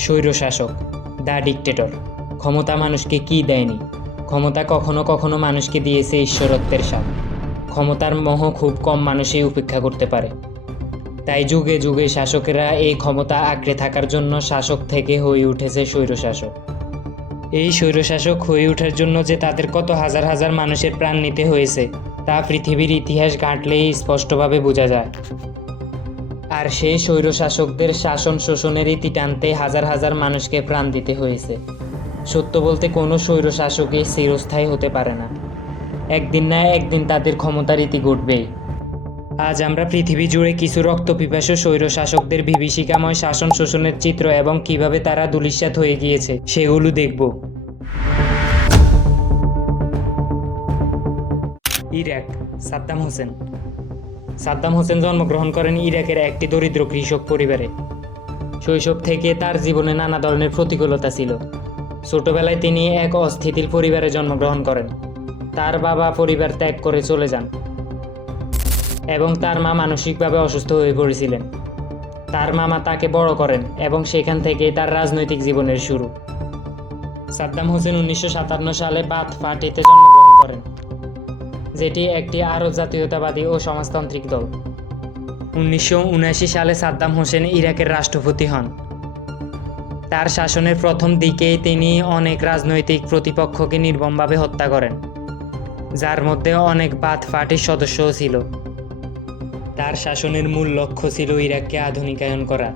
স্বৈরশাসক, the dictator. ক্ষমতা মানুষকে কি দেয়নি? ক্ষমতা কখনো কখনো মানুষকে দিয়েছে ঈশ্বরত্বের স্বাদ। ক্ষমতার মোহ খুব কম মানুষই উপেক্ষা করতে পারে। তাই যুগে যুগে শাসকেরা এই ক্ষমতা আঁকড়ে থাকার জন্য শাসক থেকে হয়ে উঠেছে স্বৈরশাসক। এই স্বৈরশাসক হয়ে ওঠার জন্য যে তাদের কত হাজার হাজার মানুষের প্রাণ নিতে হয়েছে, তা পৃথিবীর ইতিহাস ঘাঁটলেই স্পষ্টভাবে বোঝা যায়। আর সেই স্বৈরশাসকদের শাসন শোষণের ইতি টানতে হাজার হাজার মানুষকে প্রাণ দিতে হয়েছে। সত্য বলতে কোনো স্বৈরশাসকই চিরস্থায়ী হতে পারে না। একদিন না একদিন তাদের ক্ষমতার ইতি ঘটবেই আজ আমরা পৃথিবী জুড়ে কিছু রক্তপিপাসু স্বৈরশাসকদের বিভীষিকাময় শাসন শোষণের চিত্র এবং কীভাবে তারা দুলিশ্বাত হয়ে গিয়েছে, সেগুলো দেখব। Iraq, Saddam Hussein. Saddam Hussein জন্মগ্রহণ করেন ইরাকের একটি দরিদ্র কৃষক পরিবারে। শৈশব থেকে তার জীবনে নানা ধরনের প্রতিকূলতা ছিল। ছোটবেলায় তিনি এক অস্থিতিল পরিবারে জন্মগ্রহণ করেন। তার বাবা পরিবার ত্যাগ করে চলে যান এবং তার মা মানসিকভাবে অসুস্থ হয়ে পড়েছিলেন। তার মামা তাকে বড় করেন এবং সেখান থেকে তার রাজনৈতিক জীবনের শুরু। সাদ্দাম হোসেন উনিশশো সাতান্ন সালে পার্টিতে জন্মগ্রহণ করেন যেটি একটি আরব জাতীয়তাবাদী ও সমাজতান্ত্রিক দল। উনিশশো উনআশি সালে সাদ্দাম হোসেন ইরাকের রাষ্ট্রপতি হন। তার শাসনের প্রথম দিকেই তিনি অনেক রাজনৈতিক প্রতিপক্ষকে নির্মমভাবে হত্যা করেন, যার মধ্যে অনেক বাথ পার্টির সদস্যও ছিল। তার শাসনের মূল লক্ষ্য ছিল ইরাককে আধুনিকায়ন করা,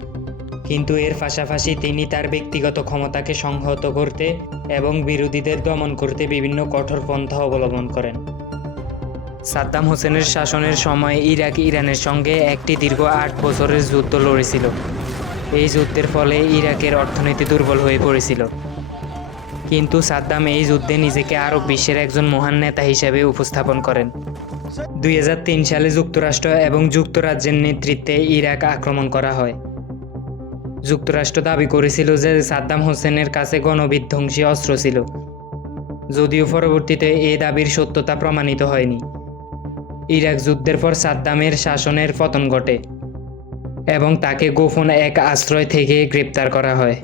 কিন্তু এর পাশাপাশি তিনি তার ব্যক্তিগত ক্ষমতাকে সংহত করতে এবং বিরোধীদের দমন করতে বিভিন্ন কঠোর পন্থা অবলম্বন করেন। সাদ্দাম হোসেনের শাসনের সময় ইরাক ইরানের সঙ্গে একটি দীর্ঘ আট বছরের যুদ্ধ লড়েছিল। এই যুদ্ধের ফলে ইরাকের অর্থনীতি দুর্বল হয়ে পড়েছিল। কিন্তু সাদ্দাম এই যুদ্ধে নিজেকে আরব বিশ্বের একজন মহান নেতা হিসেবে উপস্থাপন করেন। দুই হাজার তিন সালে যুক্তরাষ্ট্র এবং যুক্তরাজ্যের নেতৃত্বে ইরাক আক্রমণ করা হয়। যুক্তরাষ্ট্র দাবি করেছিল যে সাদ্দাম হোসেনের কাছে গণবিধ্বংসী অস্ত্র ছিল। যদিও পরবর্তীতে এই দাবির সত্যতা প্রমাণিত হয়নি। ইরাক যুদ্ধের পর সাদ্দামের শাসনের পতন ঘটে এবং তাকে গোপন এক আশ্রয় থেকে গ্রেপ্তার করা হয়।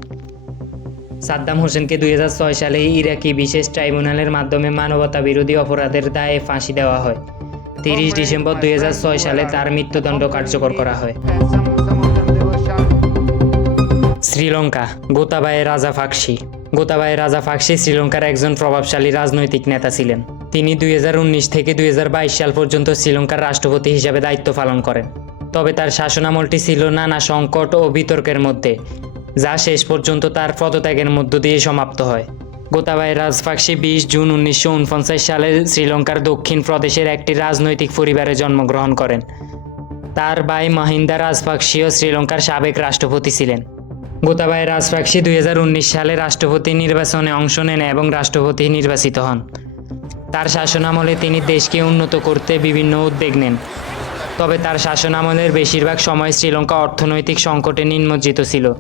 সাদ্দাম হোসেনকে দুই হাজার ছয় সালে ইরাকি বিশেষ ট্রাইব্যুনালের মাধ্যমে মানবতা বিরোধী অপরাধের দায়ে ফাঁসি দেওয়া হয়। তিরিশ ডিসেম্বর দুই হাজার ছয় সালে তার মৃত্যুদণ্ড কার্যকর করা হয়। শ্রীলঙ্কা, গোতাবায়ে রাজা ফাকসি। গোতাবায়ে রাজা ফাকসি শ্রীলঙ্কার একজন প্রভাবশালী রাজনৈতিক নেতা ছিলেন। তিনি দুই হাজার উনিশ থেকে দুই হাজার বাইশ সাল পর্যন্ত শ্রীলঙ্কার রাষ্ট্রপতি হিসাবে দায়িত্ব পালন করেন। তবে তার শাসনামলটি ছিল নানা সংকট ও বিতর্কের মধ্যে, যা শেষ পর্যন্ত তার পদত্যাগের মধ্য দিয়ে সমাপ্ত হয়। গোতাবাই রাজপাকসি বিশ জুন উনিশশো উনপঞ্চাশ সালে শ্রীলঙ্কার দক্ষিণ প্রদেশের একটি রাজনৈতিক পরিবারে জন্মগ্রহণ করেন। তার ভাই মাহিন্দা রাজপাকসিও শ্রীলঙ্কার সাবেক রাষ্ট্রপতি ছিলেন। গোতাবায় রাজপাকসি দুই সালে রাষ্ট্রপতি নির্বাচনে অংশ নেন এবং রাষ্ট্রপতি নির্বাচিত হন। তার শাসনামলে তিনি দেশকে উন্নত করতে বিভিন্ন উদ্যোগ নেন। তবে তার শাসনামলের বেশিরভাগ সময় শ্রীলঙ্কা অর্থনৈতিক সংকটে নিমজ্জিত ছিল।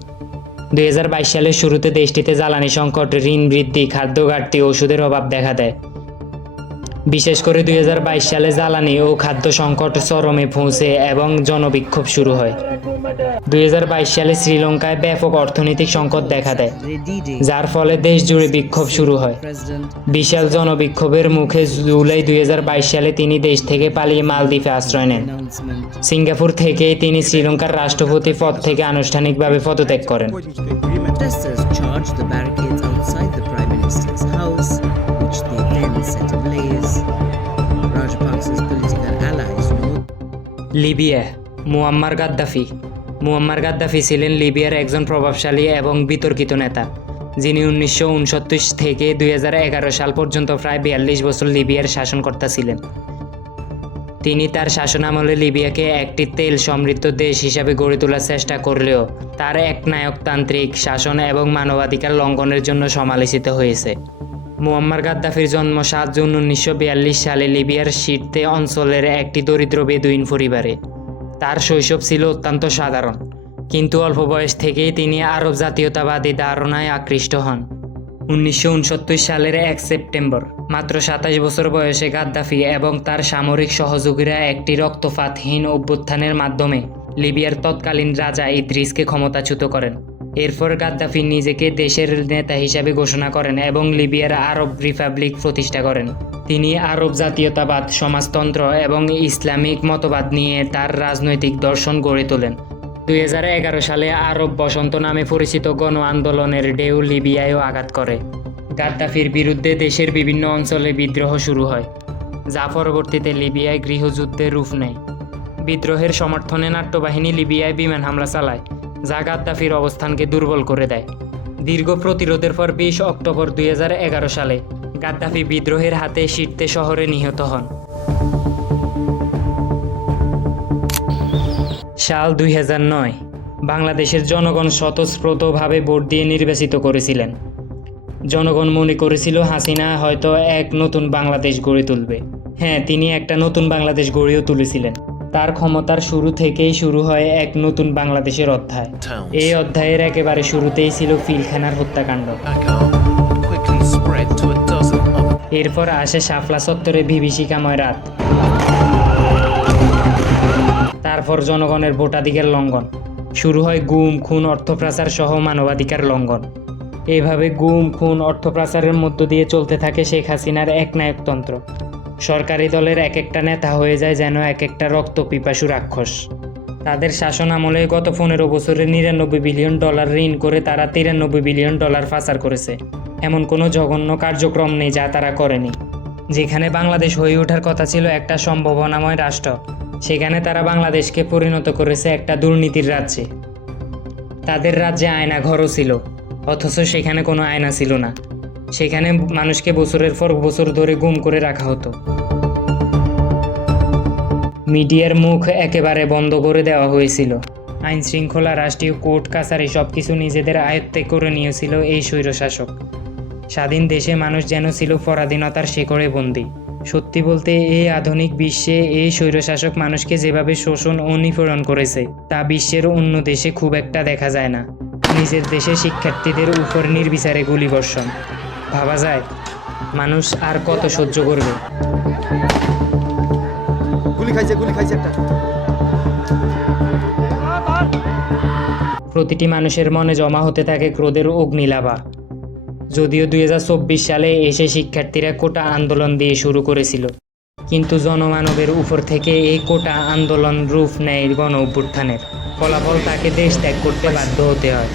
দুই হাজার বাইশ সালের শুরুতে দেশটিতে জ্বালানি সংকট, ঋণ বৃদ্ধি, খাদ্য ঘাটতি, ওষুধের অভাব দেখা দেয়। বিশেষ করে দুই হাজার বাইশ সালে জ্বালানি ও খাদ্য সংকট চরমে পৌঁছে এবং জনবিক্ষোভ শুরু হয়। দুই হাজার বাইশ সালে শ্রীলঙ্কায় ব্যাপক অর্থনৈতিক সংকট দেখা দেয়, যার ফলে দেশ জুড়ে বিক্ষোভ শুরু হয়। বিশাল জনবিক্ষোভের মুখে জুলাই দুই হাজার বাইশ সালে তিনি দেশ থেকে পালিয়ে মালদ্বীপে আশ্রয় নেন। সিঙ্গাপুর থেকেই তিনি শ্রীলঙ্কার রাষ্ট্রপতি পদ থেকে আনুষ্ঠানিকভাবে পদত্যাগ করেন। Which they set ablaze. Rajapaksa's political allies know Libya, Muammar Gaddafi. Muammar Gaddafi ছিলেন লিবিয়ার একজন প্রভাবশালী এবং বিতর্কিত নেতা, যিনি উনিশশো উনসত্তর থেকে দুই সাল পর্যন্ত প্রায় বিয়াল্লিশ বছর লিবিয়ার শাসনকর্তা ছিলেন। তিনি তার শাসনামলে লিবিয়াকে একটি তেল সমৃদ্ধ দেশ হিসাবে গড়ে তোলার চেষ্টা করলেও তার একনায়কতান্ত্রিক শাসন এবং মানবাধিকার লঙ্ঘনের জন্য সমালোচিত হয়েছে। মুয়াম্মার গাদ্দাফির জন্ম সাত জুন উনিশশো বিয়াল্লিশ সালে লিবিয়ার শীতে অঞ্চলের একটি দরিদ্র বেদুইন পরিবারে। তার শৈশব ছিল অত্যন্ত সাধারণ, কিন্তু অল্প বয়স থেকেই তিনি আরব জাতীয়তাবাদী ধারণায় আকৃষ্ট হন। উনিশশো উনসত্তর সালের এক সেপ্টেম্বর, মাত্র সাতাশ বছর বয়সে গাদ্দাফি এবং তার সামরিক সহযোগীরা একটি রক্তপাতহীন অভ্যুত্থানের মাধ্যমে লিবিয়ার তৎকালীন রাজা ইদ্রিসকে ক্ষমতাচ্যুত করেন। এরপর গাদ্দাফি নিজেকে দেশের নেতা হিসাবে ঘোষণা করেন এবং লিবিয়ার আরব রিপাবলিক প্রতিষ্ঠা করেন। তিনি আরব জাতীয়তাবাদ, সমাজতন্ত্র এবং ইসলামিক মতবাদ নিয়ে তার রাজনৈতিক দর্শন গড়ে তোলেন। দু হাজার এগারো সালে আরব বসন্ত নামে পরিচিত গণ আন্দোলনের ঢেউ লিবিয়ায়ও আঘাত করে। গাদ্দাফির বিরুদ্ধে দেশের বিভিন্ন অঞ্চলে বিদ্রোহ শুরু হয়, যা পরবর্তীতে লিবিয়ায় গৃহযুদ্ধের রূপ নেয়। বিদ্রোহের সমর্থনে নাট্যবাহিনী লিবিয়ায় বিমান হামলা চালায়। যা গাদ্দাফির অবস্থানকে দুর্বল করে দেয়। দীর্ঘ প্রতিরোধের পর বিশ অক্টোবর দুই হাজার এগারো সালে গাদ্দাফি বিদ্রোহের হাতে সিটতে শহরে নিহত হন। সাল দুই বাংলাদেশের জনগণ স্বতঃস্ফূর্তভাবে ভোট দিয়ে নির্বাচিত করেছিলেন। জনগণ মনে করেছিল হাসিনা হয়তো এক নতুন বাংলাদেশ গড়ে তুলবে। হ্যাঁ তিনি একটা নতুন বাংলাদেশ গড়েও তুলেছিলেন। তার ক্ষমতার শুরু থেকেই শুরু হয় এক নতুন বাংলাদেশের অধ্যায়। এই অধ্যায়ের একেবারে শুরুতেই ছিল ফিলখানার হত্যাকাণ্ড। এরপর আসে শাফলা চত্বরে বিভীষিকাময় রাত। তারপর জনগণের ভোটাধিকার লঙ্ঘন। শুরু হয় গুম খুন অর্থপ্রাচার সহ মানবাধিকার লঙ্ঘন। এভাবে গুম খুন অর্থপ্রাচারের মধ্য দিয়ে চলতে থাকে শেখ হাসিনার একনায়কতন্ত্র। সরকারি দলের এক একটা নেতা হয়ে যায় যেন এক একটা রক্ত পিপাসু রাক্ষস। তাদের শাসন আমলে গত পনেরো বছরে নিরানব্বই বিলিয়ন ডলার ঋণ করে তারা তিরানব্বই বিলিয়ন ডলার পাচার করেছে। এমন কোনো জঘন্য কার্যক্রম নেই যা তারা করেনি। যেখানে বাংলাদেশ হয়ে ওঠার কথা ছিল একটা সম্ভাবনাময় রাষ্ট্র, সেখানে তারা বাংলাদেশকে পরিণত করেছে একটা দুর্নীতির রাজ্যে। তাদের রাজ্যে আয়না ঘরও ছিল, অথচ সেখানে কোনো আয়না ছিল না। সেখানে মানুষকে বছরের পর বছর ধরে গুম করে রাখা হতো। মিডিয়ার মুখ একেবারে বন্ধ করে দেওয়া হয়েছিল। আইন শৃঙ্খলা রাষ্ট্রীয় কোর্ট, কাছারি সব কিছু নিজেদের আয়ত্তে করে নিয়েছিল এই স্বৈরশাসক। স্বাধীন দেশে মানুষ যেন ছিল পরাধীনতার শেকড়ে বন্দী। সত্যি বলতে, এই আধুনিক বিশ্বে এই স্বৈরশাসক মানুষকে যেভাবে শোষণ ও নিপীড়ন করেছে, তা বিশ্বের অন্য দেশে খুব একটা দেখা যায় না। নিজের দেশে শিক্ষার্থীদের উপর নির্বিচারে গুলিবর্ষণ। ভাবা যায় মানুষ আর কত সহ্য করবে? গুলি খাইছে গুলি খাইছে একটা। প্রতিটি মানুষের মনে জমা হতে থাকে ক্রোধের অগ্নিলাভা। যদিও দুই হাজার চব্বিশ সালে এসে শিক্ষার্থীরা কোটা আন্দোলন দিয়ে শুরু করেছিল কিন্তু জনমানবের উপর থেকে এই কোটা আন্দোলন রূপ নেয় গণ অভ্যুত্থানের ফলাফল তাকে দেশ ত্যাগ করতে বাধ্য হতে হয়।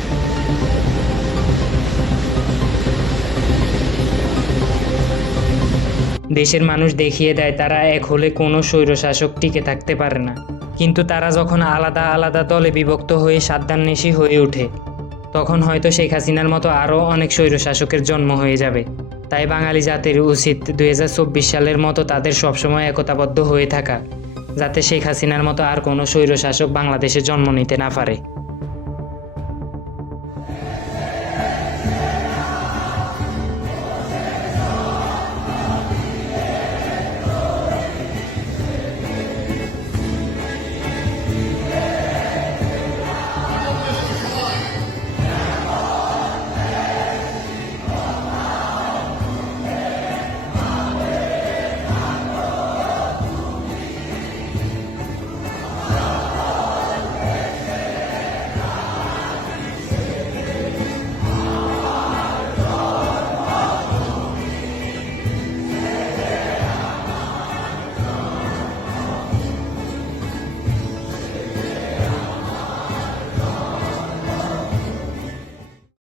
দেশের মানুষ দেখিয়ে দেয়, তারা এক হলে কোনো স্বৈরশাসক টিকে থাকতে পারে না। কিন্তু তারা যখন আলাদা আলাদা দলে বিভক্ত হয়ে সাদ্দান্বেষী হয়ে ওঠে, তখন হয়তো শেখ হাসিনার মতো আরও অনেক স্বৈরশাসকের জন্ম হয়ে যাবে। তাই বাঙালি জাতির উচিত দু হাজার চব্বিশ সালের মতো তাদের সবসময় একতাবদ্ধ হয়ে থাকা, যাতে শেখ হাসিনার মতো আর কোনো স্বৈরশাসক বাংলাদেশে জন্ম নিতে না পারে।